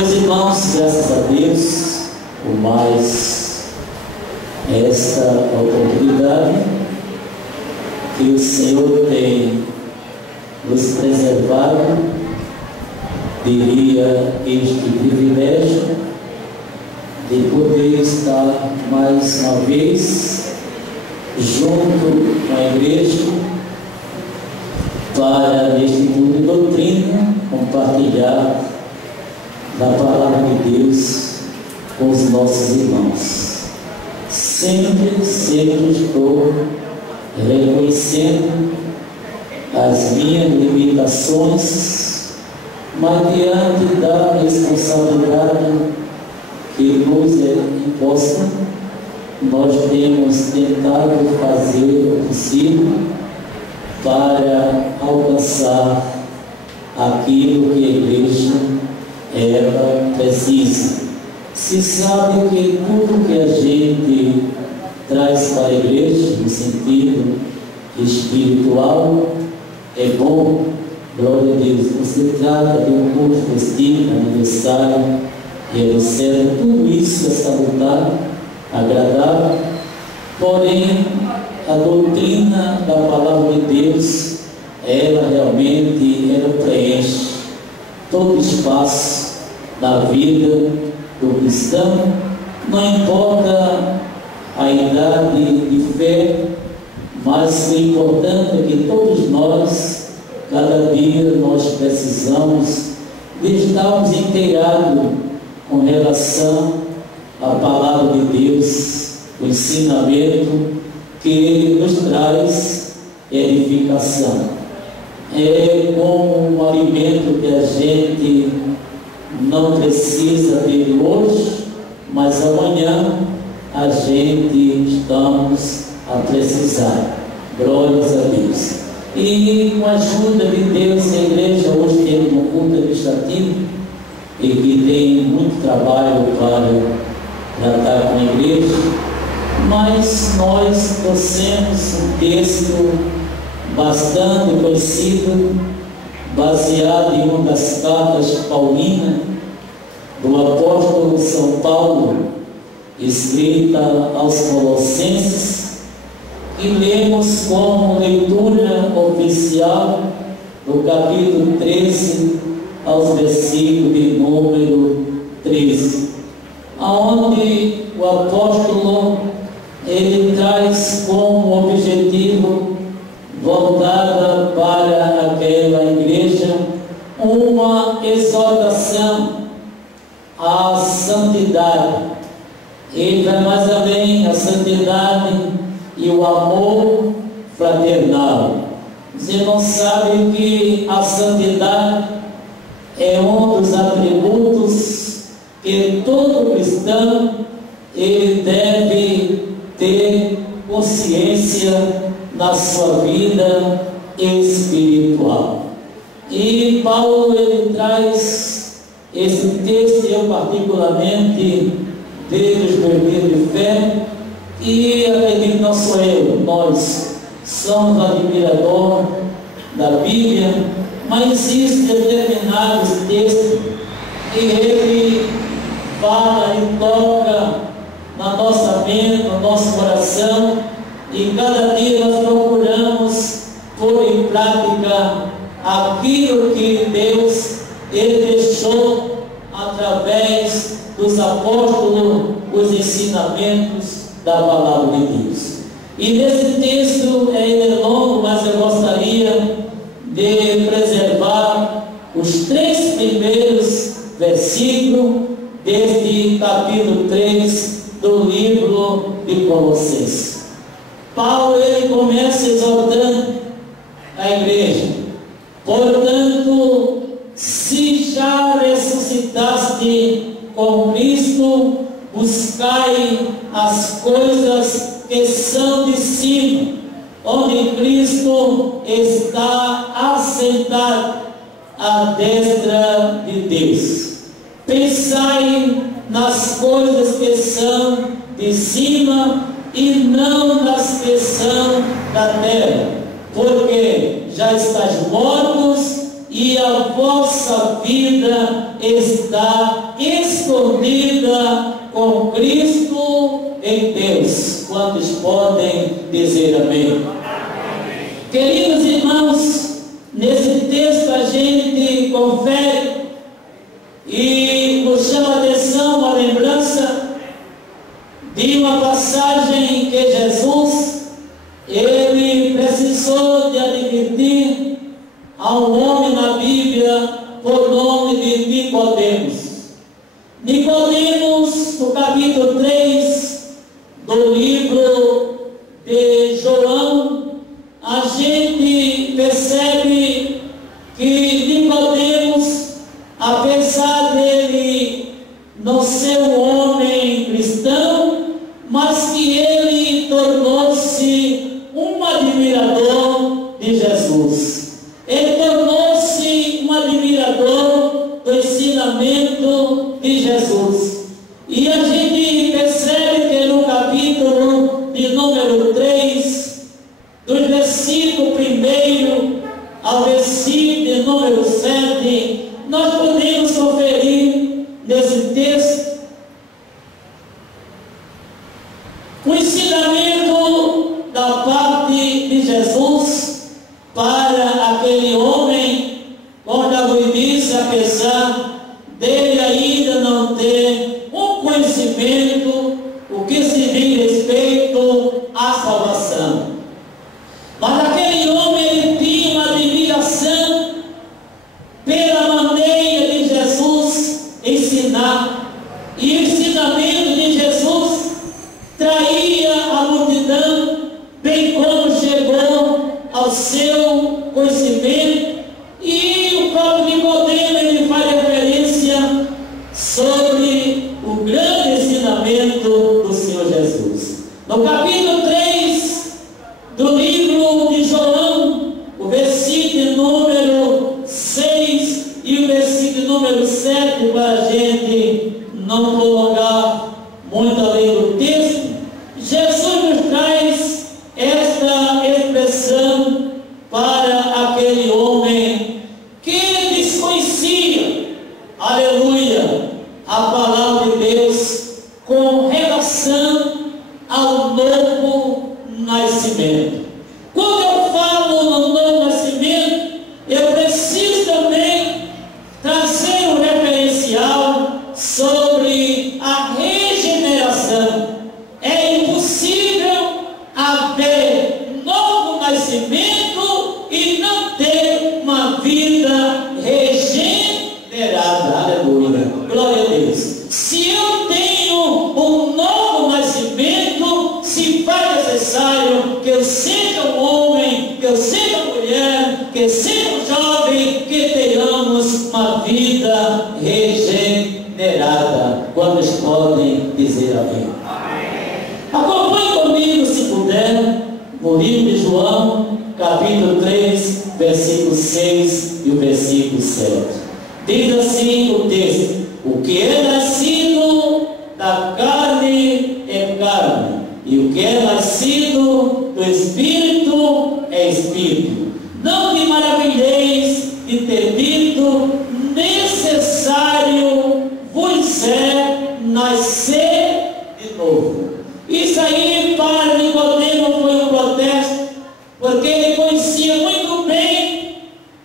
Meus irmãos, graças a Deus, por mais esta oportunidade que o Senhor tem nos preservado, diria este privilégio de poder estar mais uma vez junto com a igreja para, neste culto de doutrina, compartilhar da palavra de Deus com os nossos irmãos. Sempre estou reconhecendo as minhas limitações, mas diante da responsabilidade que nos é imposta, nós temos tentado fazer o possível para alcançar aquilo que a igreja ela precisa. Se sabe que tudo que a gente traz para a igreja, no sentido espiritual, é bom, glória a Deus. Você trata de um culto festivo, aniversário, etc. Tudo isso é salutar, agradável, porém a doutrina da palavra de Deus, ela realmente preenche todo o espaço da vida do cristão, não importa a idade de fé, mas o importante é que todos nós, cada dia, nós precisamos de estarmos inteirados com relação à palavra de Deus, o ensinamento que Ele nos traz edificação. É como um alimento que a gente não precisa dele hoje, mas amanhã a gente estamos a precisar. Glórias a Deus. E com a ajuda de Deus, a igreja hoje tem um culto administrativo e que tem muito trabalho para tratar com a igreja, mas nós trouxemos um texto bastante conhecido, baseado em uma das cartas paulinas do apóstolo São Paulo, escrita aos Colossenses, e lemos como leitura oficial do capítulo 13 aos versículos de número 13, onde o apóstolo ele traz como objetivo voltada para aquela igreja uma exortação à santidade. Ele vai mais além, a santidade e o amor fraternal. Os irmãos sabem que a santidade é um dos atributos que todo cristão ele deve ter consciência na sua vida espiritual. E Paulo ele traz esse texto, eu particularmente, desde os meus dias de fé, e acredito que não sou eu, nós somos admiradores da Bíblia, mas existem determinados textos que ele fala e toca na nossa mente, no nosso coração, e cada dia nós procuramos pôr em prática aquilo que Deus ele deixou através dos apóstolos, os ensinamentos da palavra de Deus. E nesse texto ele é longo, mas eu gostaria de preservar os 3 primeiros versículos deste capítulo 3 do livro de Colossenses. Paulo ele começa exortando a igreja: portanto, se já ressuscitaste com Cristo, buscai as coisas que são de cima, onde Cristo está assentado à destra de Deus. Pensai nas coisas que são de cima e não nas que são da terra, porque já estáis mortos e a vossa vida está dizer amém. Queridos irmãos, nesse texto a gente confere e nos chama a atenção a lembrança de uma passagem que Jesus, ele precisou de admitir a um homem na Bíblia por nome de Nicodemos. Nicodemos, no capítulo 3 do livro de João, a gente percebe que Nicodemos, apesar dele não ser um homem cristão, mas que ele tornou-se um admirador de Jesus. Ele tornou-se um admirador do ensinamento de Jesus. E a gente percebe que no capítulo de número 3, do versículo 1 ao versículo de número 7, nós podemos conferir nesse texto o ensinamento da parte de Jesus para aquele homem, como Davi disse, apesar dele ainda não ter um conhecimento, o que se diz respeito à salvação. Mas aquele homem, ele tinha uma admiração pela maneira de Jesus ensinar, e o ensinamento de Jesus traía a multidão, bem como chegou ao seu conhecimento. E o próprio Nicodemos, ele faz referência sobre o grande ensinamento do Senhor Jesus. No capítulo 3 do livro de João, o versículo número 6 e o versículo número 7, para a gente não prolongar muito além do texto, Jesus nos traz esta expressão para aquele homem que desconhecia, aleluia, a palavra de Deus com relação ao novo nascimento. Quando eu falo no novo nascimento, eu preciso também trazer um referencial sobre a regeneração. É impossível haver novo nascimento e não ter uma vida regenerada. Aleluia. Glória a Deus. Se eu tenho um novo nascimento, se faz necessário que eu seja um homem, que eu seja mulher, que seja um jovem, que tenhamos uma vida regenerada. Quantos podem dizer amém? Acompanhe comigo, se puder, no livro de João, capítulo 3, versículo 6 e o versículo 7. Diz assim o texto: o que é nascido da carne é carne, e o que é nascido do Espírito é Espírito. Não te maravilheis de ter dito, necessário vos é nascer de novo. Isso aí para Nicodemos foi um protesto, porque ele conhecia muito bem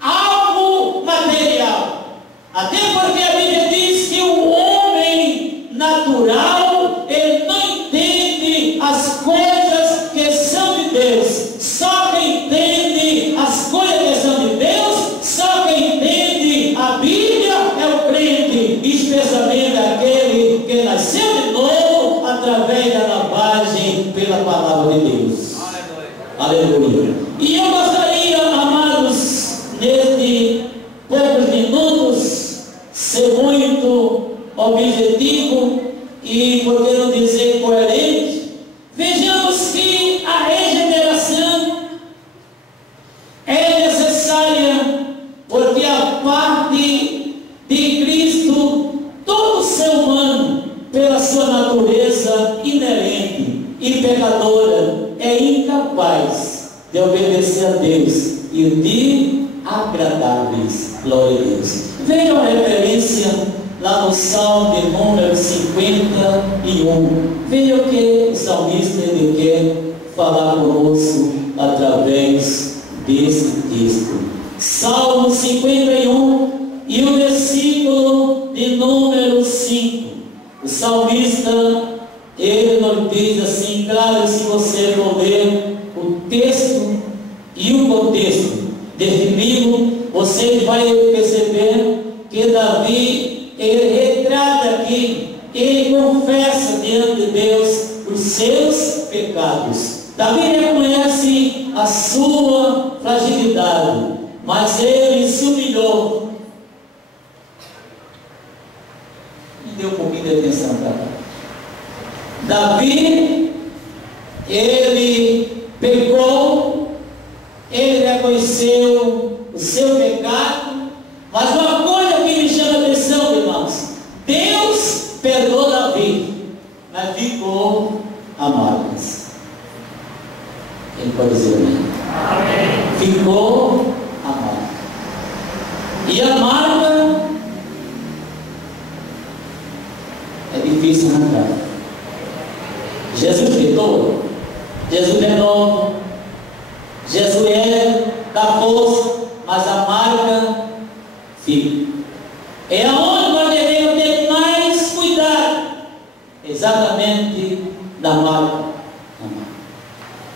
algo material. Até porque a Bíblia diz que o homem natural, ele não entende as coisas que são de Deus. Só quem entende as coisas que são de Deus, só quem entende a Bíblia é o crente, especialmente aquele que nasceu de novo através da lavagem pela palavra de Deus. Aleluia. E eu gostaria, amados, neste poucos minutos, ser muito objetivo e, por que não dizer, coerente. Vejamos que a regeneração é necessária, porque a parte de Cristo, todo ser humano, pela sua natureza inerente e pecadora, é incapaz de obedecer a Deus e de agradar-lhes. Glória a Deus. Veja a referência lá no Salmo de número 51. Veja o que o salmista ele quer falar conosco através desse texto. Salmo 51 e o versículo de número 5. O salmista, ele nos diz assim, claro, se você for ler o texto e o contexto deste livro, você vai perceber que Davi, ele retrata aqui, ele confessa diante de Deus os seus pecados. Davi reconhece a sua fragilidade, mas ele se humilhou. E deu um pouquinho de atenção para cá. Davi, ele pecou, ele reconheceu o seu pecado, mas uma coisa que me chama a atenção, irmãos, Deus perdoou Davi, mas ficou a marcas. Quem pode dizer amém? Ficou a marca. E a marca é difícil arrancar. Jesus perdoa, Jesus é novo, Jesus dá força, mas a marca fica. É aonde nós devemos ter mais cuidado, exatamente da marca.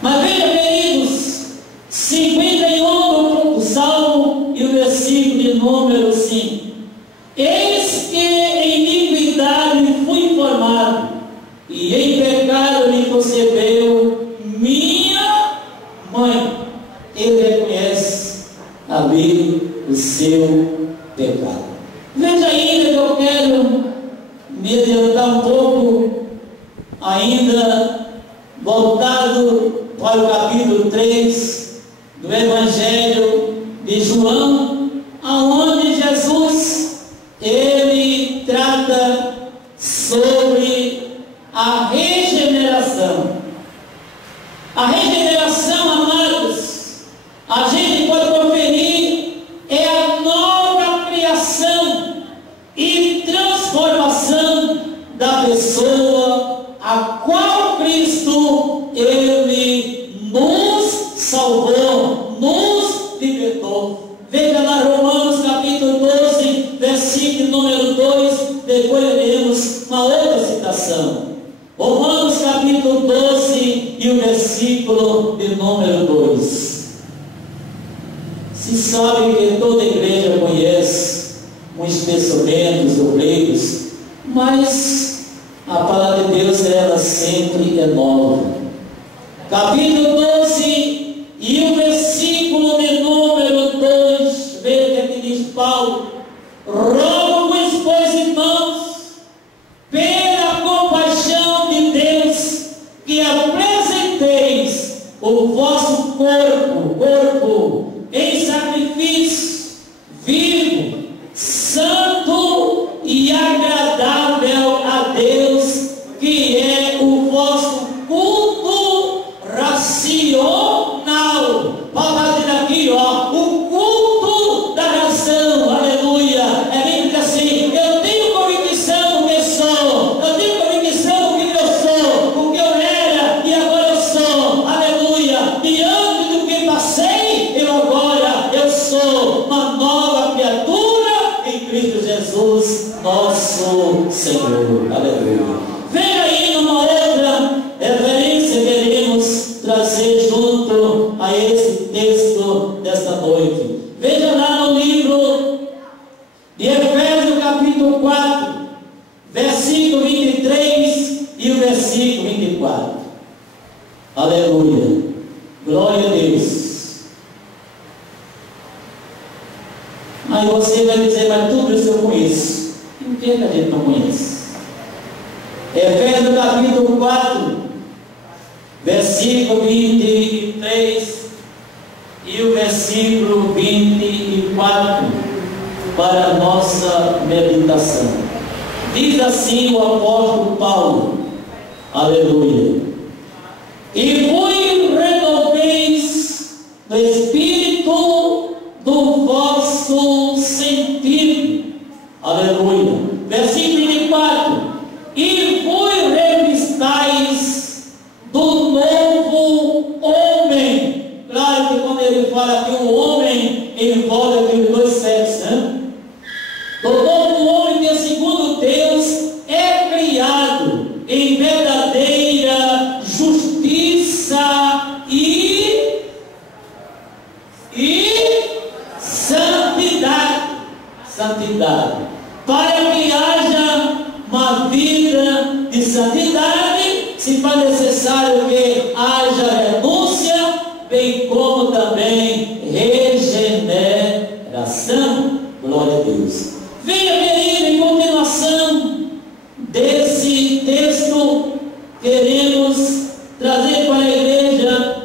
Mas veja, queridos, 51 do Salmo e o versículo de número 5. Eis que em iniquidade fui formado, e em pecado me concebeu minha mãe. Ele reconhece ali o seu pecado. Veja ainda que eu quero me adiantar um pouco, ainda voltado para o capítulo 3 do Evangelho de João, aonde Jesus, ele trata sobre a regeneração. A regeneração, amados, a gente pode conferir, é a nova criação e transformação da pessoa a qual Cristo, ele nos salvou, nos libertou. Veja lá Romanos capítulo 12, versículo número 2, depois leremos uma outra citação. Romanos capítulo 12 e o versículo de número 2. Se sabe que toda igreja conhece muitos pensamentos obreiros, mas a palavra de Deus, ela sempre é nova. Capítulo 12 e o versículo de número 2, veja que diz Paulo: rogo-vos, pois, irmãos, pela compaixão de Deus, que apresenteis o vosso corpo em sacrifício vivo, santo e agradável a Deus, que é o vosso culto racional. Vamos dizer aqui, ó, o culto da razão, aleluia. É bem assim, eu tenho convicção do que sou, eu tenho convicção do que eu sou, o que eu era e agora eu sou, aleluia. Diante do que passei, eu sou uma nova criatura em Cristo Jesus, nosso Senhor, aleluia. Vem aí uma outra referência que queremos trazer junto a esse texto desta noite. Veja lá no livro de Efésios capítulo 4, versículo 23 e o versículo 24. Aleluia, glória a Deus. Aí você vai dizer, mas tudo isso eu conheço. E o que a gente não conhece? Efésios capítulo 4, versículo 23 e o versículo 24, para a nossa meditação. Diz assim o apóstolo Paulo, aleluia: e vos renoveis no espírito do vosso sentido, aleluia. Versículo 24: e vos revistais do novo santidade. Para que haja uma vida de santidade, se for necessário que haja renúncia, bem como também regeneração. Glória a Deus. Venha, querido, em continuação desse texto, queremos trazer para a igreja,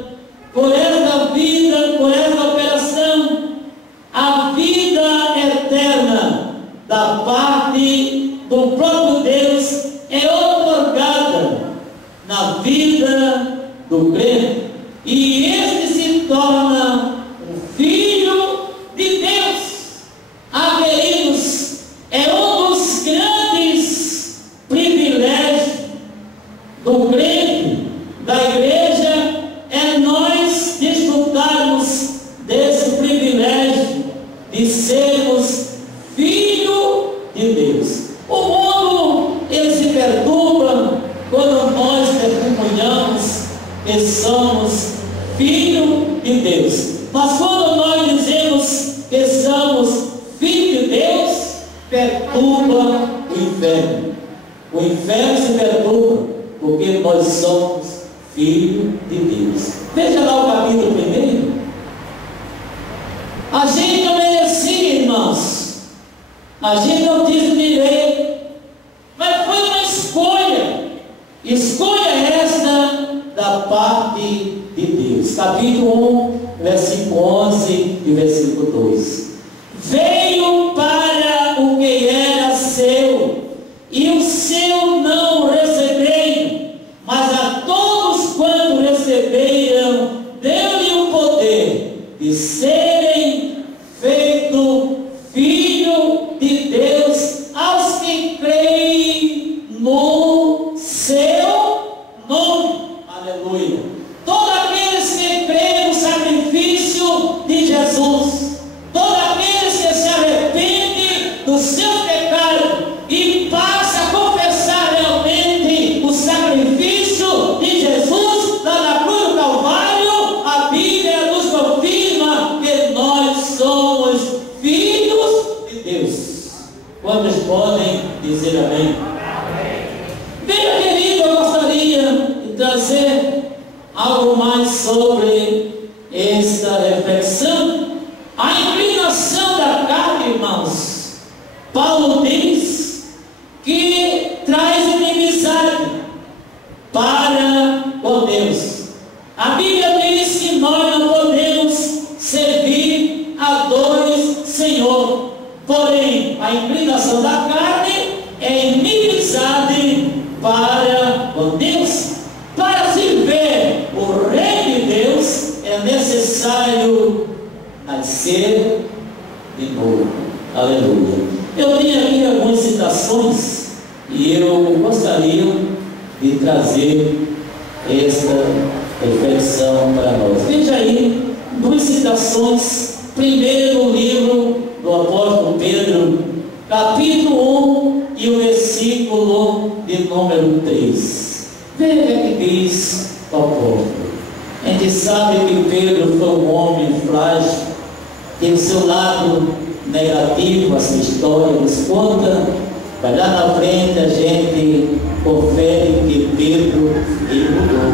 por esta vida, por esta operação, a vida eterna da parte do próprio Deus é otorgada na vida do crente, e este se torna um filho de Deus. Queridos, é um dos grandes privilégios do crente, da igreja, é nós desfrutarmos desse privilégio de sermos filho de Deus. O mundo, ele se perturba quando nós testemunhamos que somos filho de Deus. Mas quando nós dizemos que somos filho de Deus, perturba o inferno. O inferno se perturba porque nós somos filho de Deus. Veja lá o capítulo 1. A gente não merecia, irmãos. A gente não tinha direito. Mas foi uma escolha. Escolha esta da parte de Deus. Capítulo 1, versículo 11 e versículo 2. Veio para o que era seu, e o seu não receberam, mas a todos quantos receberam, deu-lhe o poder de serem feitos filho de Deus, aos que creem no seu nome. Aleluia. Todos aqueles que creem no sacrifício de Jesus, todos aqueles que se arrependem do seu pecado e passam a confessar realmente o sacrifício de Jesus lá na cruz do Calvário, a Bíblia nos confirma que nós somos filhos de Deus. Quantos podem dizer amém? Bem, querido, eu gostaria de trazer algo mais sobre esta reflexão. A inclinação da carne, irmãos, Paulo diz que traz inimizade para com Deus. A Bíblia diz que nós não podemos servir a dois senhores. Porém, a inclinação da carne é inimizade para com Deus. Para se ver o reino de Deus é necessário nascer de novo. Aleluia. Eu tenho aqui algumas citações e eu gostaria de trazer esta reflexão para nós. Veja aí duas citações. Primeiro, no livro do apóstolo Pedro, capítulo 1 e o versículo de número 3. Veja o que diz o apóstolo. A gente sabe que Pedro foi um homem frágil, tem o seu lado negativo, a sua história nos conta, mas lá na frente a gente confere que Pedro mudou.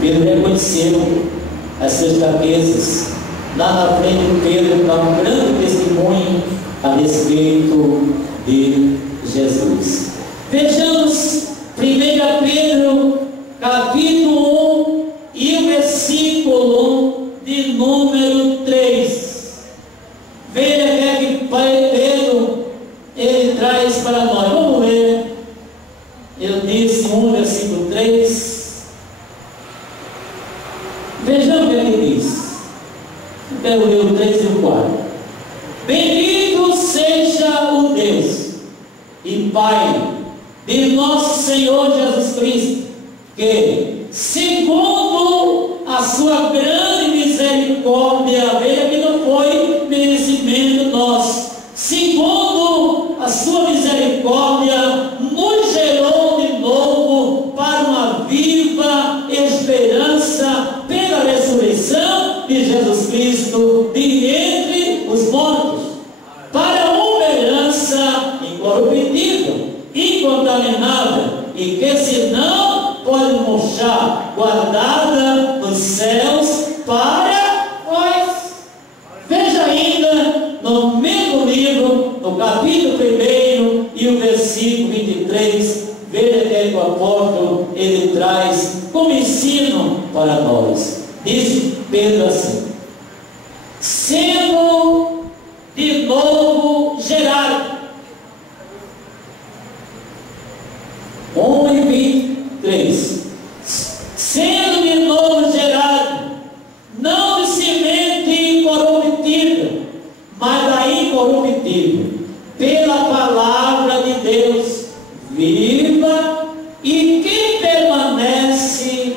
Pedro reconheceu as suas fraquezas. Lá na frente Pedro dá um grande testemunho a respeito de Jesus. Vejamos 1 Pedro capítulo 1 e o versículo de número 3. Veja o que é que Pedro ele traz para nós. Vamos ver. Eu disse 1, versículo 3. Vejamos o que é que diz. Eu quero ler o 3 e o 4. Bendito seja o Deus e Pai de nosso Senhor Jesus Cristo, que, segundo a sua grande misericórdia, veja que não foi merecimento nosso, segundo a sua misericórdia, nos gerou de novo para uma viva esperança pela ressurreição de Jesus Cristo de entre os mortos, no capítulo 1 e o versículo 23, veja que o apóstolo ele traz como ensino para nós. Diz Pedro assim: sendo de novo gerado. 1:23. Sendo de novo gerado, não de semente corruptível, mas da incorruptível, pela palavra de Deus, viva e que permanece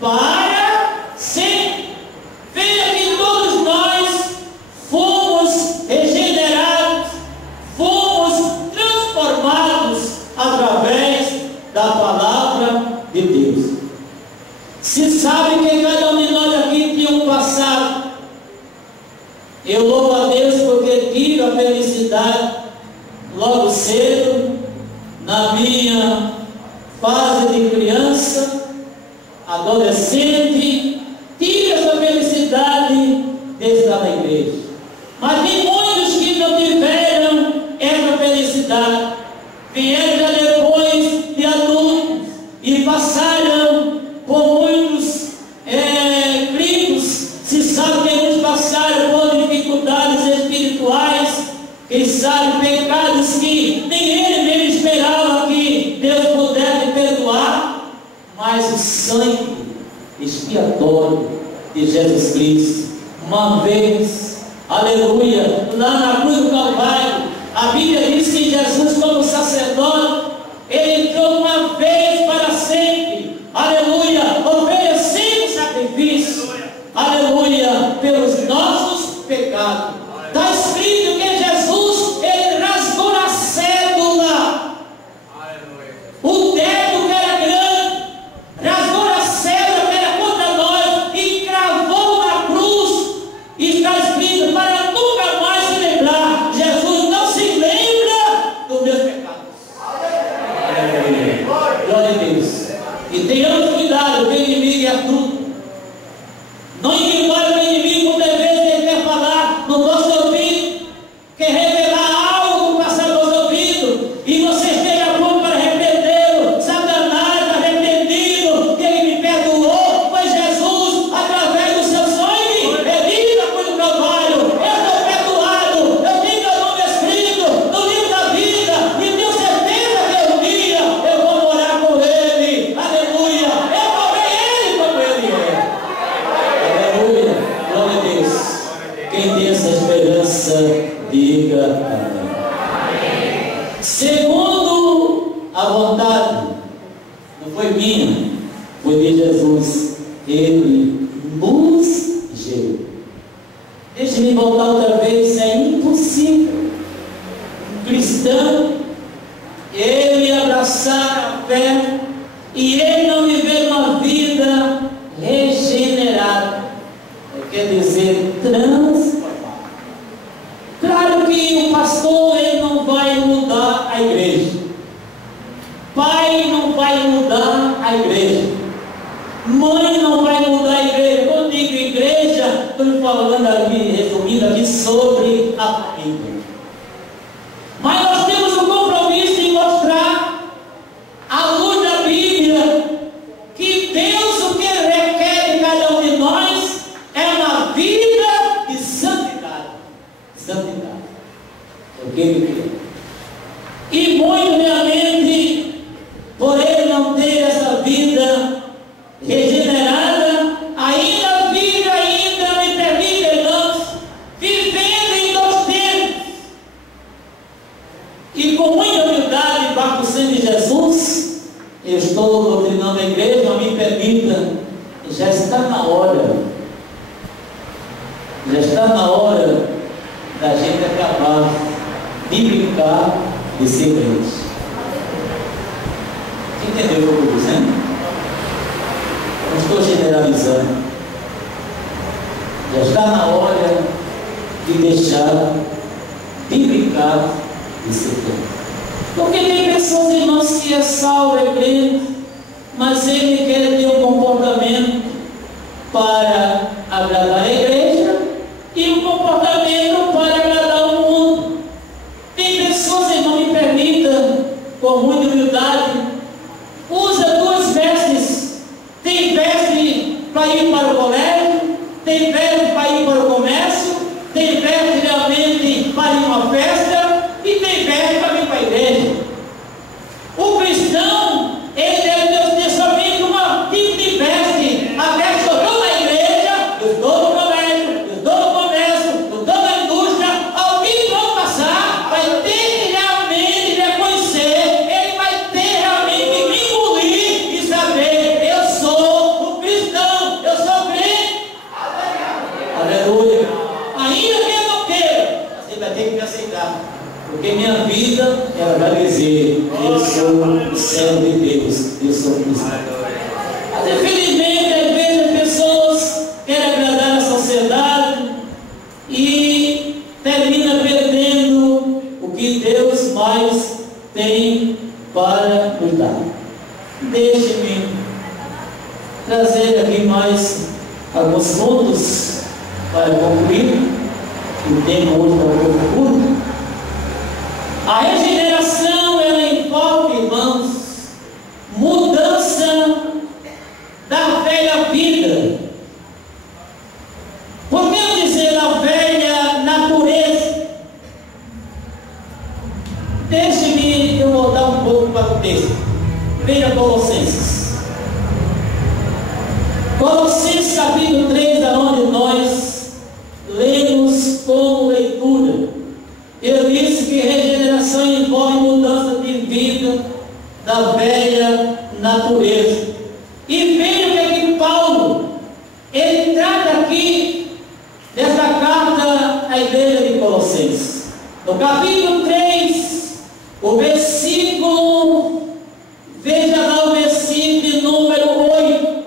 para sempre. Veja que todos nós fomos regenerados, fomos transformados através da palavra de Deus. Se sabe que cada um de nós aqui tinha um passado. Eu louvo a Deus porque tive a felicidade logo cedo, na minha fase de criança, adolescente, tive essa felicidade de estar na igreja. Mas tem muitos que não tiveram essa felicidade, vieram já depois de adultos e passaram por muitos brincos. Se sabe que muitos passaram por dificuldades espirituais, quem sabe pecados que nem ele mesmo esperava que Deus pudesse perdoar, mas o sangue expiatório de Jesus Cristo, uma vez, aleluia, lá na cruz do Calvário, a Bíblia diz que Jesus, como sacerdote, ele entrou uma vez para sempre, aleluia, oferecendo sacrifício, aleluia, pelos nossos pecados. Está escrito que Jesus, ele rasgou a cédula, o teto que era grande, rasgou a cédula que era contra nós e cravou na cruz. E está escrito para nunca mais se lembrar. Jesus não se lembra dos meus pecados. Aleluia. Glória a Deus. E tenhamos cuidado, o inimigo é tudo. Não ignore o inimigo, muitas vezes ele quer falar no nosso ouvido, quer revelar algo que passa no nosso ouvido, e você esteja pronto para repreendê-lo. Satanás está repreendido, que ele me perdoou, pois Jesus, através do seu sangue, ele na cruz do Calvário, eu estou perdoado, eu tenho meu nome escrito no livro da vida, e tenho certeza que um dia eu vou morar com ele, aleluia, eu vou ver ele como ele é. Aleluia, glória a Deus. Quem tem essa esperança, diga amém. Segundo a vontade, não foi minha, foi de Jesus, ele nos gerou. Deixe-me voltar outra vez. É impossível um cristão ele abraçar a fé e ele não viver uma vida regenerada, quer dizer, transformada. Claro que o pastor ele não vai mudar a igreja, pai não vai mudar a igreja, mãe não vai mudar a igreja. Quando digo igreja, estou falando aqui, resumindo aqui, sobre a família. Mas nós temos o compromisso de mostrar, à luz da Bíblia, que Deus o que requer de cada um de nós é uma vida de santidade. Santidade. É o que Ele quer. E muito realmente, por ele não ter essa vida regenerada, ainda vive, ainda me permite, irmãos, vivendo em dois tempos. E com muita humildade, baixo o sangue de Jesus, eu estou doutrinando a igreja, mas me permita, já está na hora da gente acabar de brincar de ser crente. Entendeu o que eu estou dizendo? Não estou generalizando. Já está na hora de deixar de brincar de ser crente. Porque tem pessoas, irmãos, que é salvo, é crente, mas ele quer ter um comportamento para agradar a igreja e um comportamento para agradar o mundo. Tem deixar, porque minha vida era para dizer: eu sou o servo de Deus, eu sou cristão. Mas infelizmente, às vezes as pessoas querem agradar a sociedade e termina perdendo o que Deus mais tem para nos dar. Deixe-me trazer aqui mais alguns pontos para concluir. O tempo hoje está um pouco curto. A regeneração, ela envolve, irmãos, mudança da velha vida. Por que não dizer da velha natureza? Deixe-me eu voltar um pouco para o texto. Veja Colossenses. Colossenses capítulo 3, aonde nós lemos como leitura. Eu disse que regeneração envolve mudança de vida da velha natureza. E veja o que é que Paulo, ele trata aqui dessa carta à igreja de Colossenses. No capítulo 3, o versículo, veja lá o versículo de número 8.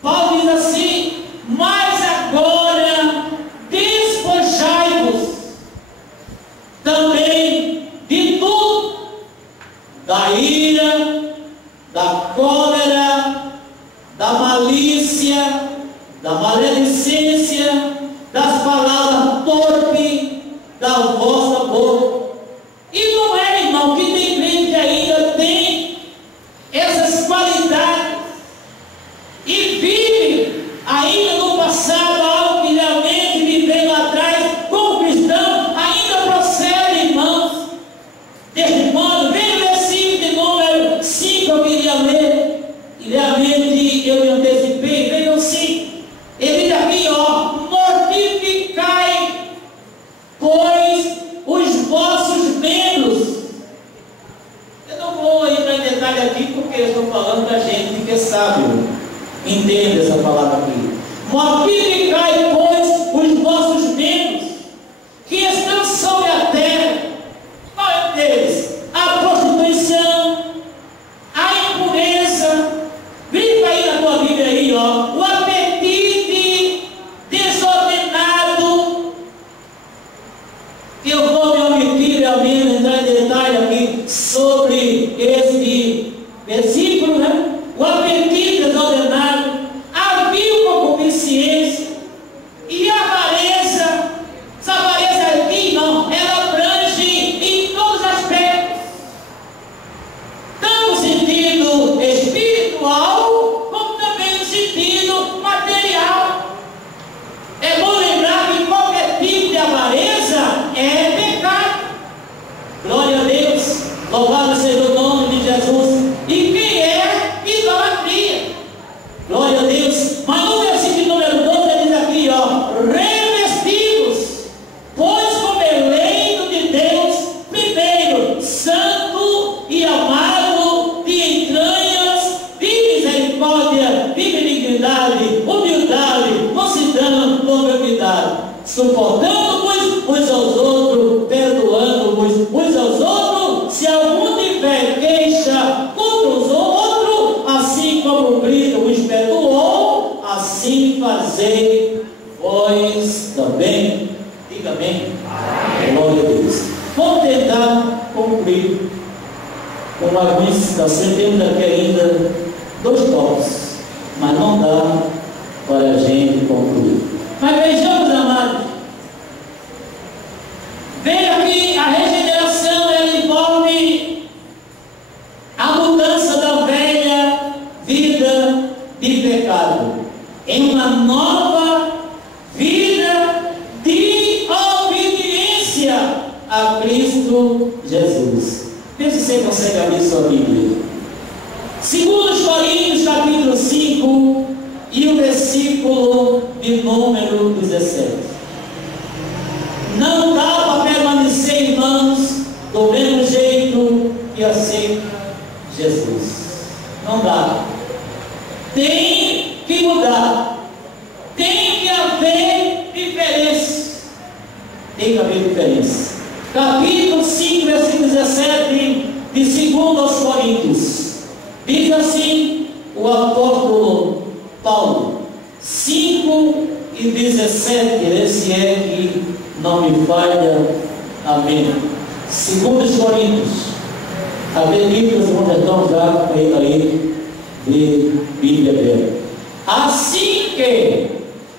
Paulo diz assim: mas agora despojai-vos também de tudo, da ira, da cólera, da malícia, da maledicência, das palavras torpes da vossa boca. E não é, irmão, que tem gente que ainda tem essas qualidades e vive ainda no passado algo que realmente viveu lá atrás como cristão, ainda procede, irmãos, deste modo. Vem o versículo de número 5, eu queria ler, e realmente eu me antecipei. Vejam sim, ele diz aqui, ó: mortificai, pois, os vossos membros. Eu não vou entrar em detalhe aqui, porque eu estou falando da gente que é sábio, entende essa palavra aqui. Mortificai, pois, os vossos membros que estão sobre a terra. Qual é o deles? A prostituição, a impureza. Viva aí na tua Bíblia aí, ó, o apetite desordenado. Eu vou me omitir realmente entrar em detalhe aqui sobre este versículo, né? O apetite desordenado, a vil concupiscência e a avareza. Essa avareza aqui, não, ela abrange em todos os aspectos, tanto no sentido espiritual, como também no sentido material. É bom lembrar que qualquer tipo de avareza é pecado. Glória a Deus, louvado seja o nome de Jesus. E quem é idolatria? Glória a Deus. Mas no versículo número 12 ele diz aqui, ó: revestidos, pois como eleito de Deus, primeiro, santo e amado, de entranhas, de misericórdia, de benignidade, humildade, mansidão, longanimidade, suportando-vos uns aos outros, perdoando-vos uns aos outros, se algum tiver queixa contra os outros, assim como Cristo vos perdoou, assim fazei vós também. Diga amém. Glória a Deus. Vamos tentar concluir com algumas citações. Temos aqui ainda 2 toques, mas não dá para a gente concluir. Mas vejamos, amados, veja que a regeneração, ela envolve a mudança da velha vida de pecado em uma nova vida de obediência a Cristo Jesus. Vê se você consegue abrir sua Bíblia. 2 Coríntios capítulo 5 e o versículo de número 17. Não dá para permanecer, irmãos, do mesmo jeito que aceita Jesus. Não dá. Tem que mudar. Tem que haver diferença. Tem que haver diferença. capítulo 5, versículo 17, de 2 aos Coríntios. Diz assim o apóstolo Paulo, 5 e 17, esse é que não me falha, amém. 2 Coríntios, acredito que os irmãos estão já com ele aí de Bíblia dele. Assim que,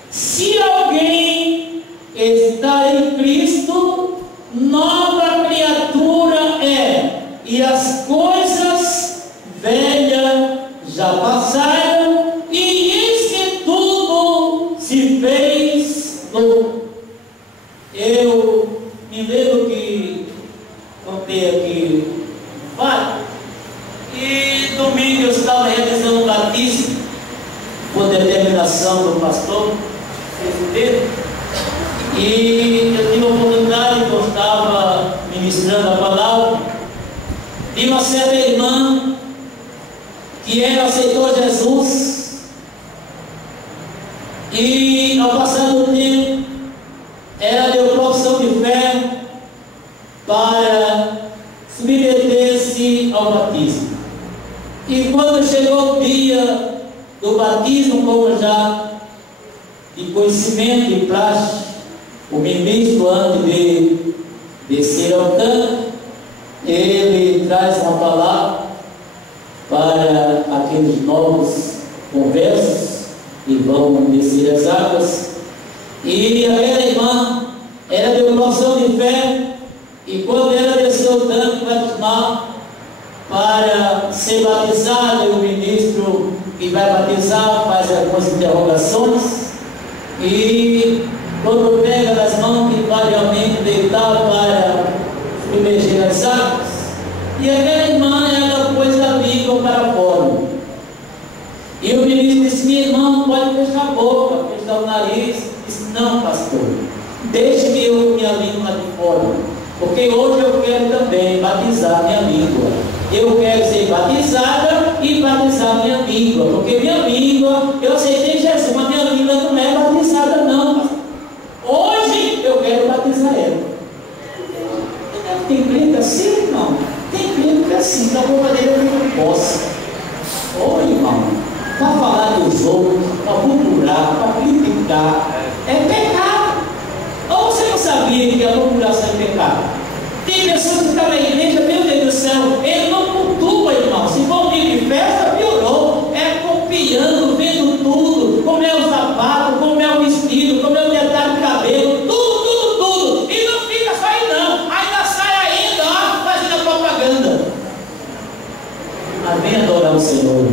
se alguém está em Cristo, nova criatura é, e as coisas velhas já passaram, e eis que tudo se fez novo. Eu me lembro que contei aqui, e domingo eu estava realizando um batismo, por determinação do pastor, e eu tive a oportunidade, eu estava ministrando a palavra, de uma certa irmã que ela aceitou Jesus, e ao passar do tempo ela deu profissão de fé para submeter-se ao batismo. E quando chegou o dia do batismo, como já de conhecimento e prática, o ministro, antes de descer ao tanque, ele traz uma palavra para aqueles novos conversos que vão descer as águas. E aquela irmã, ela deu profissão de fé, e quando ela desceu o tanque batismal para ser batizada, o ministro que vai batizar faz algumas interrogações, e quando pega nas mãos que vai realmente deitar para submergir as águas, e aquela irmã, ela pôs a língua para fora, e o ministro disse: minha irmã, não pode fechar a boca, fechar o nariz. Disse: não, pastor, deixe-me minha língua de fora, porque hoje eu quero também batizar minha língua. Eu quero ser batizada e batizar minha língua, porque minha língua, eu aceitei Jesus, mas minha língua não é batizada não, pastor. Hoje eu quero batizar ela. Tem crente assim? Não. Tem crente que é assim, da boca dele eu não posso. Ô irmão, para falar dos outros, para murmurar, para criticar, é pecado. Ou você não sabia que a murmuração é pecado? Tem pessoas que estão na igreja, meu Deus do céu, ele não cultua, irmão. Se for um dia de festa, piorou. É copiando, vendo tudo, como é o sapato, como é o vestido, como é o detalhe do cabelo, tudo. E não fica só aí não, ainda sai ainda, ó, fazendo a propaganda. Mas vem adorar o Senhor.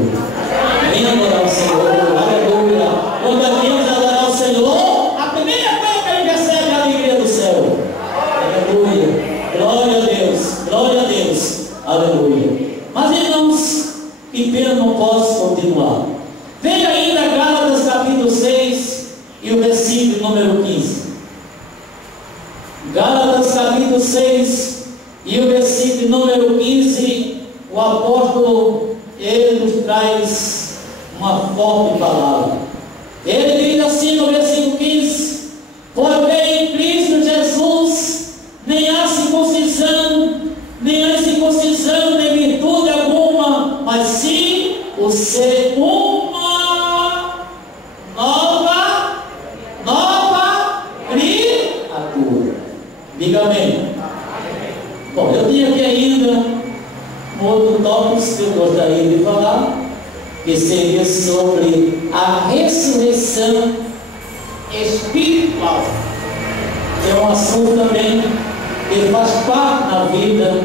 Vem adorar o Senhor. Aleluia. Quando viemos adorar o Senhor, a primeira coisa que ele recebe é a alegria do céu. Aleluia. Glória a Deus. Glória a Deus. Aleluia. Mas irmãos, que pena, não posso continuar. Veja ainda Gálatas capítulo 6 e o versículo número 15. Gálatas capítulo 6 e o versículo número 15, o apóstolo, ele nos traz uma forte palavra. Ele diz assim no versículo 15: porque em Cristo Jesus nem há circuncisão, nem há incircuncisão, nem virtude alguma, mas sim o ser uma nova criatura. Diga amém. Bom, eu tinha aqui ainda um outro tópico que eu gostaria de falar, que seria sobre a ressurreição espiritual. É um assunto também que faz parte da vida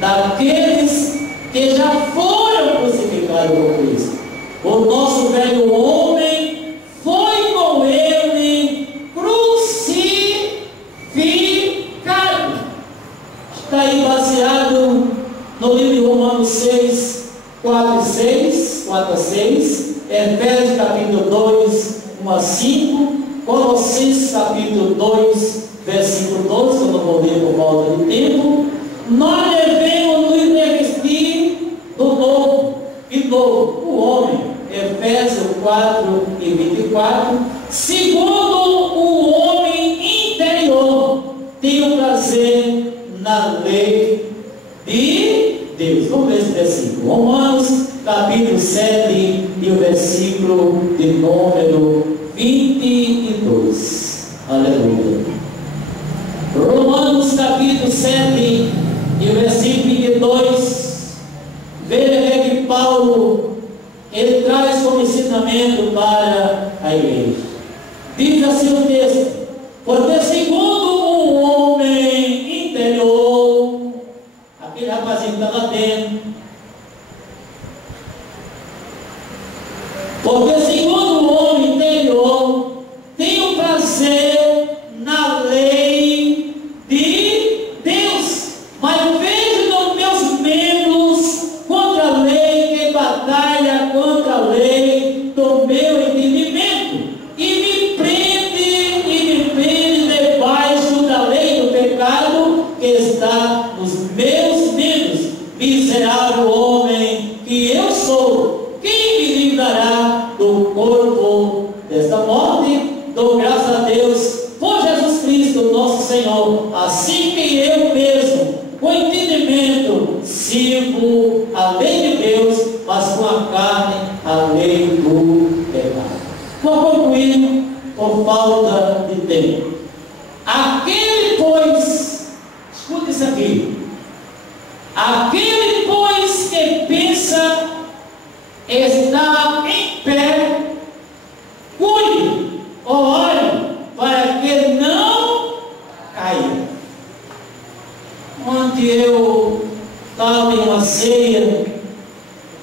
daqueles que já foram crucificados por Cristo. O nosso velho homem foi com ele crucificado. Está aí baseado no livro de Romanos 6, 4 a 6, Efésios capítulo 2, 1 a 5, Colossenses capítulo 2, versículo 12, que eu não vou ler por falta de tempo. Nós devemos nos revestir do novo, o homem, Efésios 4 e 24, segundo o homem interior, tem um prazer na lei de Deus. Vamos ver esse versículo. Romanos capítulo 7 e o versículo de número 22. Aleluia. Romanos capítulo 7 e o versículo 22. Veja que Paulo, ele traz como ensinamento para a igreja. Diz assim o texto: porque segundo um homem interior, aquele rapazinho que está lá dentro, porque segundo o homem interior, tenho prazer na lei de Deus, mas vejo nos meus membros contra a lei que batalha contra a lei do meu entendimento, e me prende debaixo da lei do pecado que está nos meus membros. Miserável homem que eu sou, quem me livrará do corpo desta morte? Dou graças a Deus por Jesus Cristo nosso Senhor, assim que eu mesmo, com entendimento, sirvo a lei de Deus, mas com a carne, a lei do pecado. Vou concluir por falta de tempo. Aquele, pois, escuta isso aqui, aquele, pois, que pensa estar em pé, cuide, ore, para que não caia. Ontem eu estava em uma ceia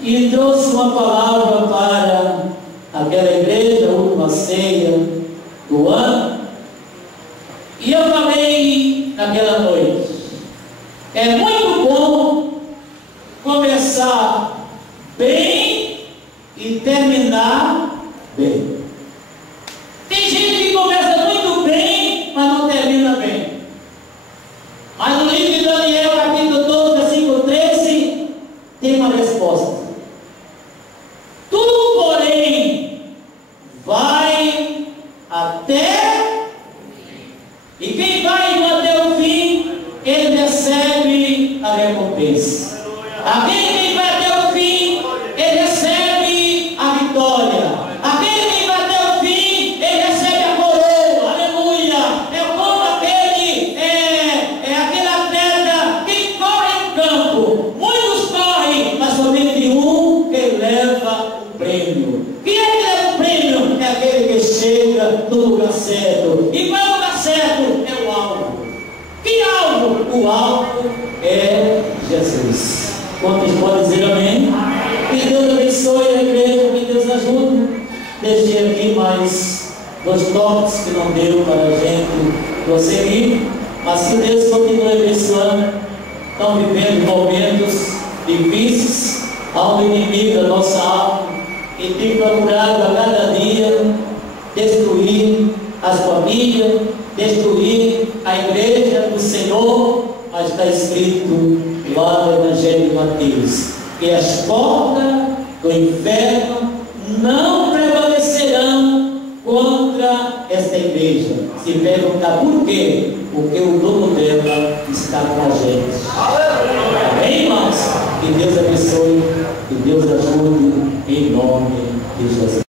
e trouxe uma palavra para aquela igreja, a última ceia do ano, e eu falei naquela noite: é muito bom começar bem e terminar bem. Tem gente que começa muito bem, mas não termina bem. Mas no livro de Daniel, capítulo 12, versículo 13, tem uma resposta. Tudo, porém, vai até, e quem vai até o fim, ele recebe a recompensa. Aquele que vai até o fim, ele recebe a vitória. Aquele que vai até o fim, ele recebe a coroa. Aleluia! É como aquele atleta que corre no campo. Muitos correm, mas somente um que leva o prêmio. Quem é que leva o prêmio? É aquele que chega no lugar certo. E qual é o lugar certo? É o alvo. Que alvo? O alvo é Jesus. Quantos podem dizer amém? Que Deus abençoe a igreja, que Deus ajude. Deixei aqui mais 2 toques que não deu para a gente prosseguir, mas que Deus continue abençoando. Estão vivendo momentos difíceis, onde o inimigo da nossa alma e tem procurado a cada dia destruir as famílias, destruir a igreja do Senhor. Mas está escrito lá no Evangelho de Mateus que as portas do inferno não prevalecerão contra esta igreja. Se perguntar por quê? Porque o dono dela está com a gente. Amém, irmãos? Que Deus abençoe, que Deus ajude, em nome de Jesus.